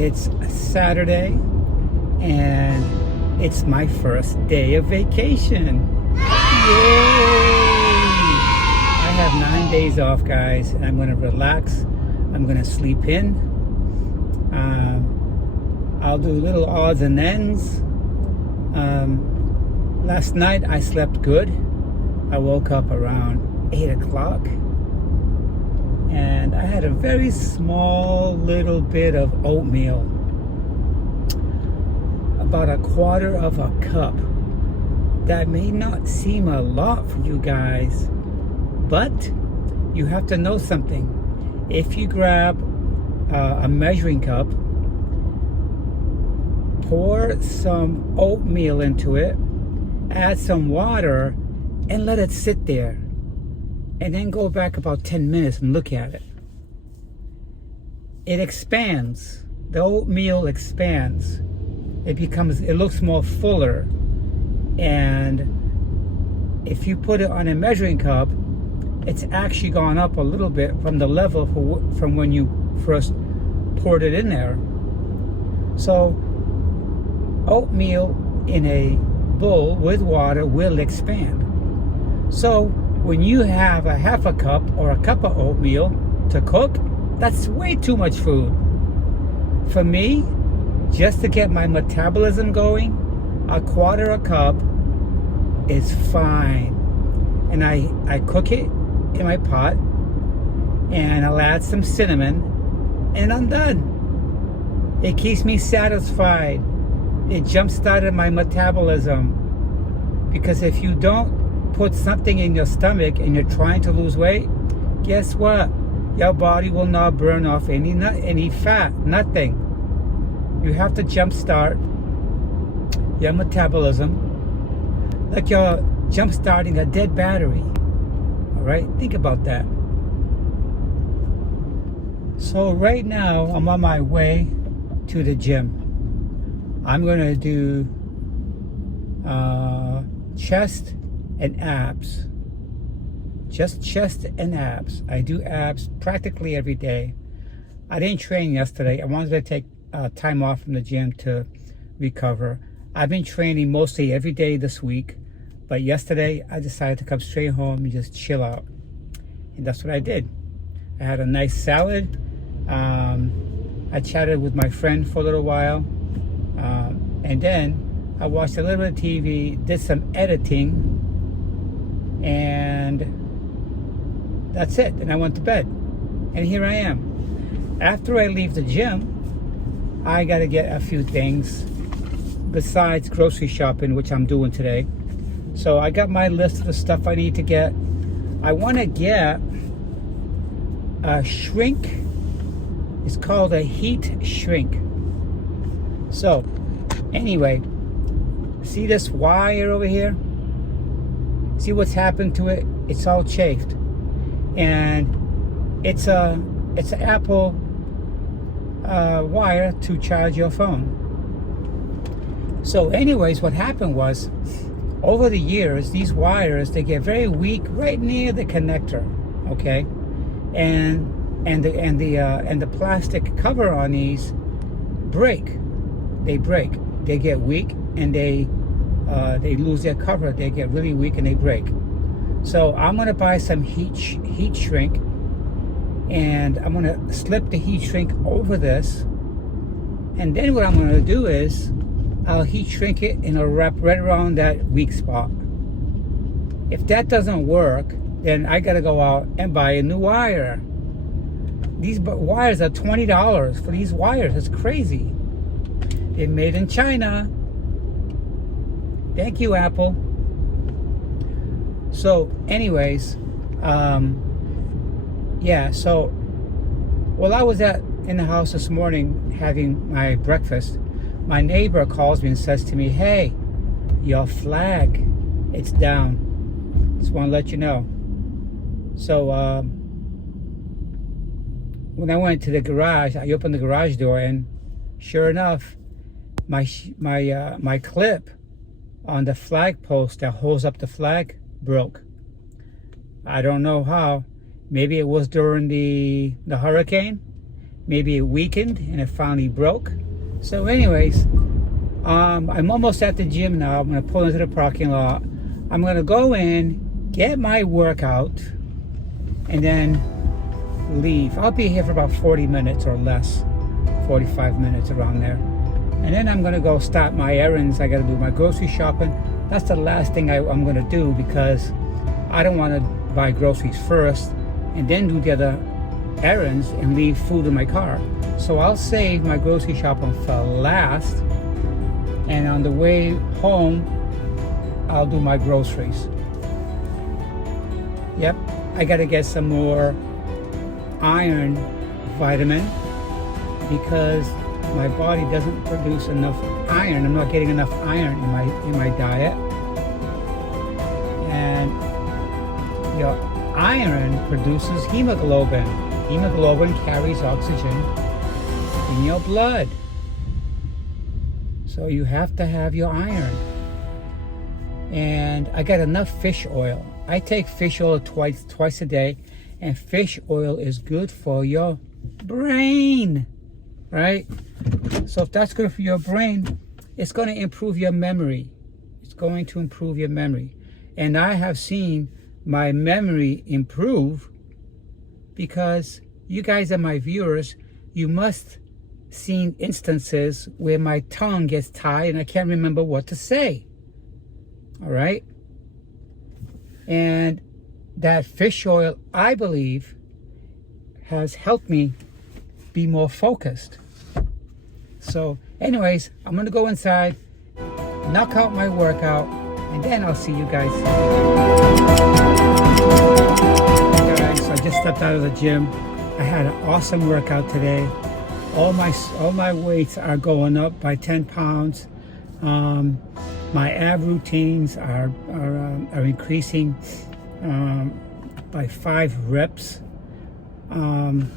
It's Saturday, and it's my first day of vacation. Yay! I have 9 days off, guys, and I'm going to relax. I'm going to sleep in. I'll do little odds and ends. Last night I slept good. I woke up around 8 o'clock. And I had a very small little bit of oatmeal, about a quarter of a cup. That may not seem a lot for you guys, but you have to know something. If you grab a measuring cup, pour some oatmeal into it, add some water, and let it sit there. And then go back about 10 minutes and look at it. It expands. The oatmeal expands. It looks more fuller. And if you put it on a measuring cup, it's actually gone up a little bit from the level from when you first poured it in there. So oatmeal in a bowl with water will expand. So when you have a half a cup or a cup of oatmeal to cook, that's way too much food. For me, just to get my metabolism going, a quarter a cup is fine. And I cook it in my pot, and I'll add some cinnamon, and I'm done. It keeps me satisfied. It jump-started my metabolism. Because if you don't put something in your stomach and you're trying to lose weight, guess what? Your body will not burn off any fat, nothing. You have to jumpstart your metabolism like you're jumpstarting a dead battery. All right, think about that. So right now I'm on my way to the gym. I'm gonna do chest and abs. Just chest and abs. I do abs practically every day. I didn't train yesterday. I wanted to take time off from the gym to recover. I've been training mostly every day this week, but yesterday I decided to come straight home and just chill out. And that's what I did. I had a nice salad. I chatted with my friend for a little while. And then I watched a little bit of TV, did some editing, and that's it. And I went to bed, and here I am. After I leave the gym, I got to get a few things besides grocery shopping, which I'm doing today. So I got my list of the stuff I need to get. I want to get a shrink. It's called a heat shrink. So anyway, see this wire over here? See what's happened to it? It's all chafed. And it's an Apple wire to charge your phone. So anyways, what happened was, over the years, these wires, they get very weak right near the connector, okay? And the plastic cover on these break. They break. They get weak, and they lose their cover. They get really weak and they break. So I'm gonna buy some heat shrink, and I'm gonna slip the heat shrink over this, and then what I'm gonna do is I'll heat shrink it and I'll wrap right around that weak spot. If that doesn't work, then I gotta go out and buy a new wire. These wires are $20 for these wires. It's crazy. They're made in China. Thank you, Apple. So anyways, yeah, so while I was in the house this morning having my breakfast, my neighbor calls me and says to me, "Hey, your flag, it's down. Just want to let you know." So when I went to the garage, I opened the garage door, and sure enough, my clip on the flag post that holds up the flag broke. I don't know how. Maybe it was during the hurricane. maybe it weakened and it finally broke. So anyways, I'm almost at the gym now. I'm gonna pull into the parking lot. I'm gonna go in, get my workout, and then leave. I'll be here for about 40 minutes or less, 45 minutes around there. And then I'm gonna go start my errands. I gotta do my grocery shopping. That's the last thing I'm gonna do, because I don't wanna buy groceries first and then do the other errands and leave food in my car. So I'll save my grocery shopping for last, and on the way home I'll do my groceries. Yep, I gotta get some more iron vitamin because my body doesn't produce enough iron. I'm not getting enough iron in my diet. And your iron produces hemoglobin. Hemoglobin carries oxygen in your blood. So you have to have your iron. And I got enough fish oil. I take fish oil twice a day, and fish oil is good for your brain, right? So if that's good for your brain, it's going to improve your memory. It's going to improve your memory. And I have seen my memory improve because you guys are my viewers. You must seen instances where my tongue gets tied and I can't remember what to say. All right? And that fish oil, I believe, has helped me be more focused. So anyways, I'm gonna go inside, knock out my workout, and then I'll see you guys. Hey guys, so I just stepped out of the gym. I had an awesome workout today. All my weights are going up by 10 pounds. My ab routines are increasing by 5 reps. I'm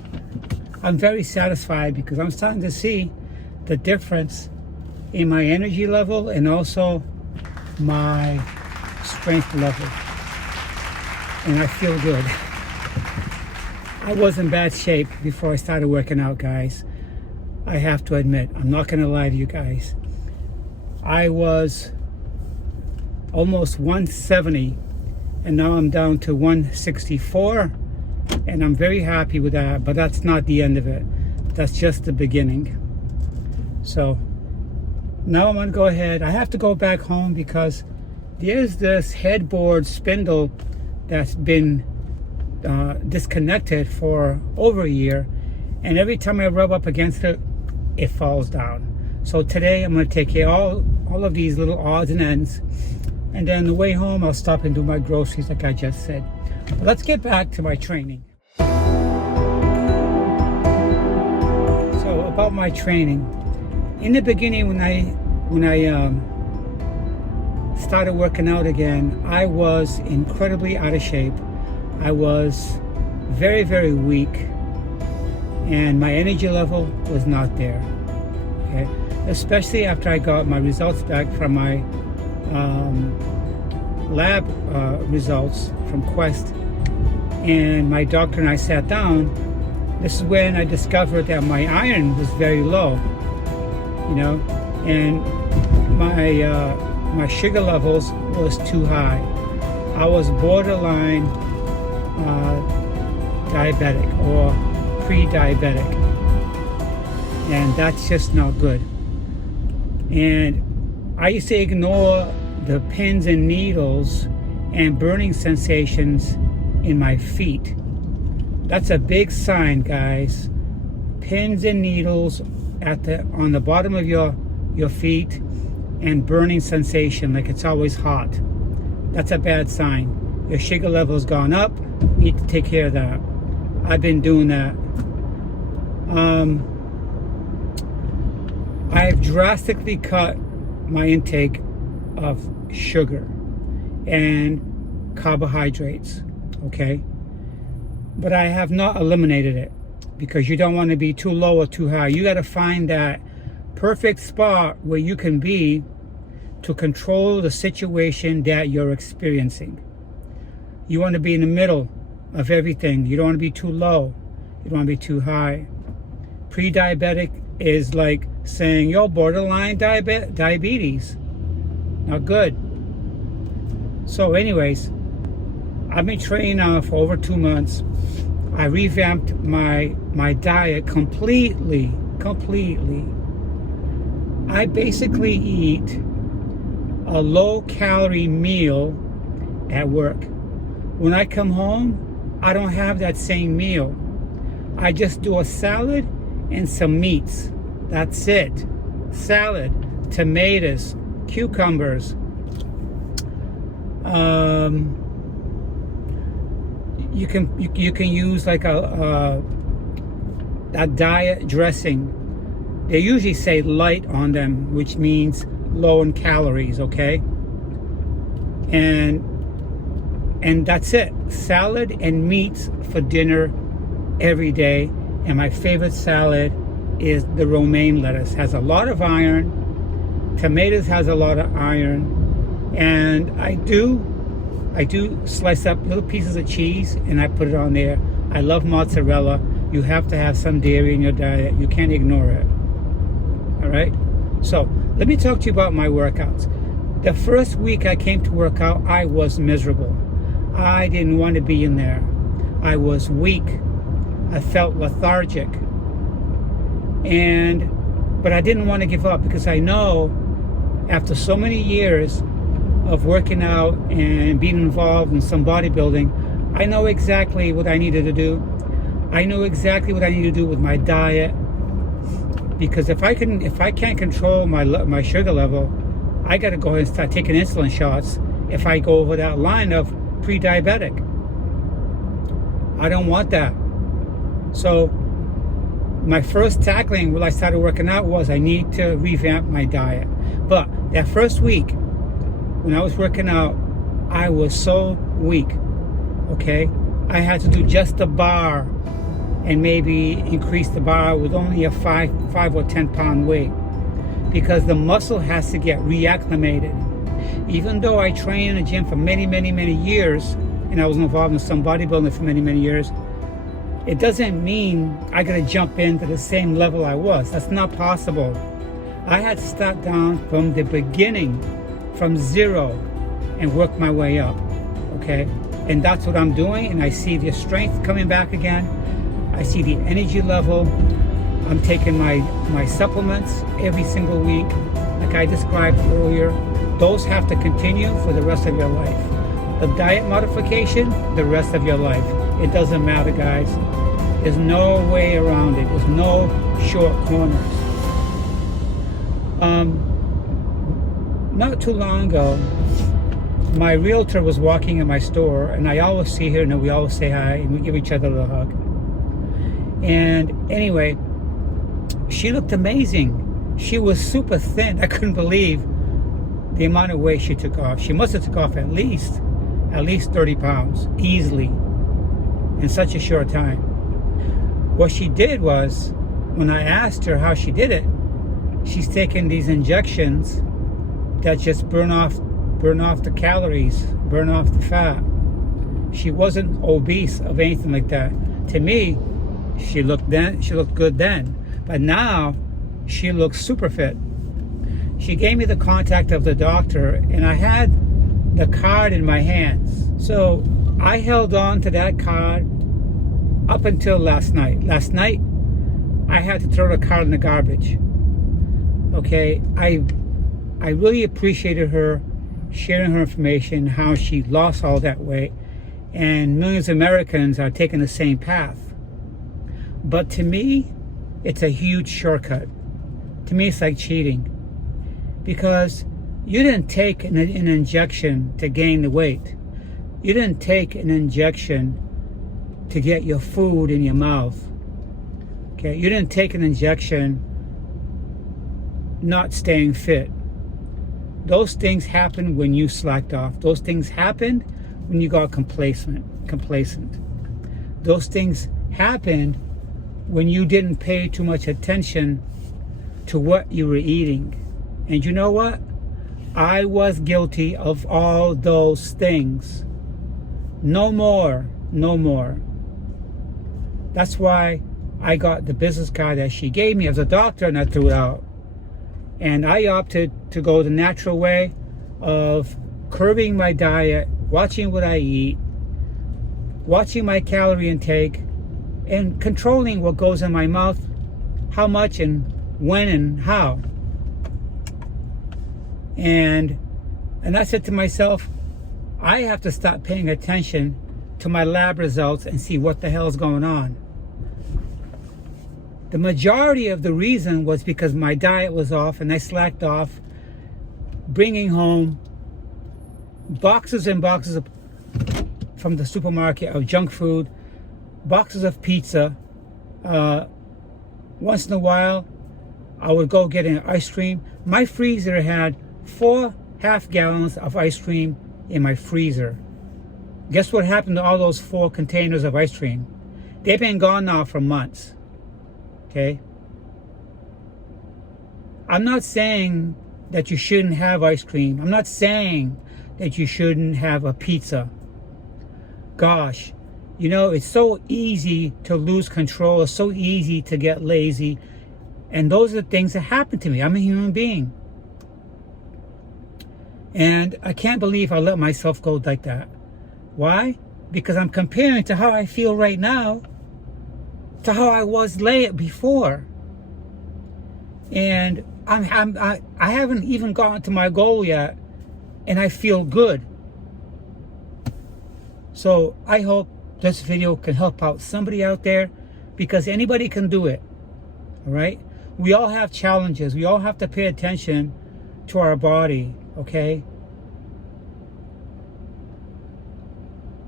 very satisfied because I'm starting to see the difference in my energy level and also my strength level. And I feel good. I was in bad shape before I started working out, guys. I have to admit, I'm not gonna lie to you guys. I was almost 170 and now I'm down to 164, and I'm very happy with that, but that's not the end of it. That's just the beginning. So now I'm gonna go ahead. I have to go back home because there's this headboard spindle that's been disconnected for over a year, and every time I rub up against it, it falls down. So today I'm gonna take care of all of these little odds and ends, and then on the way home I'll stop and do my groceries like I just said. But let's get back to my training. So about my training. In the beginning, when I started working out again, I was incredibly out of shape. I was very, very weak, and my energy level was not there. Okay, especially after I got my results back from my lab results from Quest, and my doctor and I sat down. This is when I discovered that my iron was very low. You know, and my sugar levels was too high. I was borderline diabetic or pre-diabetic, and that's just not good. And I used to ignore the pins and needles and burning sensations in my feet. That's a big sign, guys. Pins and needles on the bottom of your feet, and burning sensation like it's always hot. That's a bad sign. Your sugar level's gone up. You need to take care of that. I've been doing that. I've drastically cut my intake of sugar and carbohydrates, okay? But I have not eliminated it, because you don't want to be too low or too high. You got to find that perfect spot where you can be to control the situation that you're experiencing. You want to be in the middle of everything. You don't want to be too low. You don't want to be too high. Pre-diabetic is like saying, yo, borderline diabetes. Not good. So anyways, I've been training now for over 2 months. I revamped my diet completely. I basically eat a low-calorie meal at work. When I come home, I don't have that same meal. I just do a salad and some meats. That's it. Salad, tomatoes, cucumbers. You can use like a diet dressing. They usually say light on them, which means low in calories, okay? And that's it. Salad and meats for dinner every day. And my favorite salad is the romaine lettuce. Has a lot of iron. Tomatoes has a lot of iron. And I do slice up little pieces of cheese and I put it on there. I love mozzarella. You have to have some dairy in your diet. You can't ignore it. All right? So let me talk to you about my workouts. The first week I came to work out, I was miserable. I didn't want to be in there. I was weak. I felt lethargic. But I didn't want to give up because I know after so many years of working out and being involved in some bodybuilding, I know exactly what I needed to do. I know exactly what I need to do with my diet. Because if I can't control my sugar level, I got to go ahead and start taking insulin shots if I go over that line of pre-diabetic. I don't want that. So my first tackling when I started working out was I need to revamp my diet. But that first week when I was working out, I was so weak, okay? I had to do just the bar and maybe increase the bar with only a 5 or 10 pound weight because the muscle has to get reacclimated. Even though I trained in the gym for many years and I was involved in some bodybuilding for many years, it doesn't mean I gotta jump into the same level I was. That's not possible. I had to start down from the beginning, from zero, and work my way up, okay? And that's what I'm doing, and I see the strength coming back again. I see the energy level. I'm taking my supplements every single week, like I described earlier. Those have to continue for the rest of your life. The diet modification, the rest of your life. It doesn't matter, guys. There's no way around it. There's no short corners. Not too long ago, my realtor was walking in my store, and I always see her, and we always say hi, and we give each other a hug. And anyway, she looked amazing. She was super thin. I couldn't believe the amount of weight she took off. She must have took off at least 30 pounds, easily, in such a short time. What she did was, when I asked her how she did it, she's taking these injections that just burn off the calories, burn off the fat. She wasn't obese of anything like that. To me, she looked good then, but now she looks super fit. She gave me the contact of the doctor, and I had the card in my hands. So I held on to that card up until last night. Last night, I had to throw the card in the garbage. Okay, I really appreciated her sharing her information, how she lost all that weight, and millions of Americans are taking the same path. But to me, it's a huge shortcut. To me, it's like cheating. Because you didn't take an injection to gain the weight. You didn't take an injection to get your food in your mouth. Okay, you didn't take an injection not staying fit. Those things happened when you slacked off. Those things happened when you got complacent. Those things happened when you didn't pay too much attention to what you were eating. And you know what? I was guilty of all those things. No more. That's why I got the business card that she gave me as a doctor, and I threw it out. And I opted to go the natural way of curbing my diet, watching what I eat, watching my calorie intake, and controlling what goes in my mouth, how much and when and how. And I said to myself, I have to stop paying attention to my lab results and see what the hell's going on. The majority of the reason was because my diet was off and I slacked off, bringing home boxes and boxes from the supermarket of junk food, boxes of pizza. Once in a while, I would go get an ice cream. My freezer had 4 half-gallons of ice cream in my freezer. Guess what happened to all those 4 containers of ice cream? They've been gone now for months. Okay? I'm not saying that you shouldn't have ice cream. I'm not saying that you shouldn't have a pizza. Gosh, you know, it's so easy to lose control. It's so easy to get lazy. And those are the things that happen to me. I'm a human being. And I can't believe I let myself go like that. Why? Because I'm comparing to how I feel right now to how I was before. And I haven't even gotten to my goal yet, and I feel good. So I hope this video can help out somebody out there, because anybody can do it. All right? We all have challenges. We all have to pay attention to our body, okay?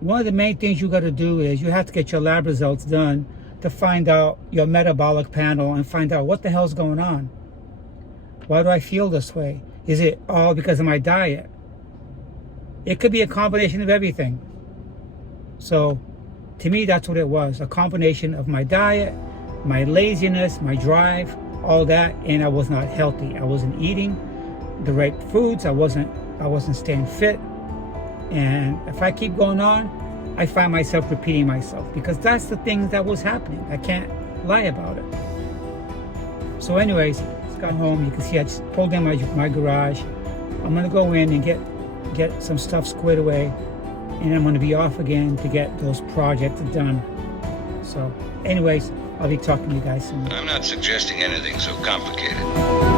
One of the main things you got to do is you have to get your lab results done to find out your metabolic panel and find out what the hell's going on. Why do I feel this way? Is it all because of my diet? It could be a combination of everything. So to me, that's what it was, a combination of my diet, my laziness, my drive, all that, and I was not healthy. I wasn't eating the right foods. I wasn't staying fit. And if I keep going on, I find myself repeating myself, because that's the thing that was happening. I can't lie about it. So anyways, just got home. You can see I just pulled in my garage. I'm gonna go in and get some stuff squared away, and I'm gonna be off again to get those projects done. So anyways, I'll be talking to you guys soon. I'm not suggesting anything so complicated.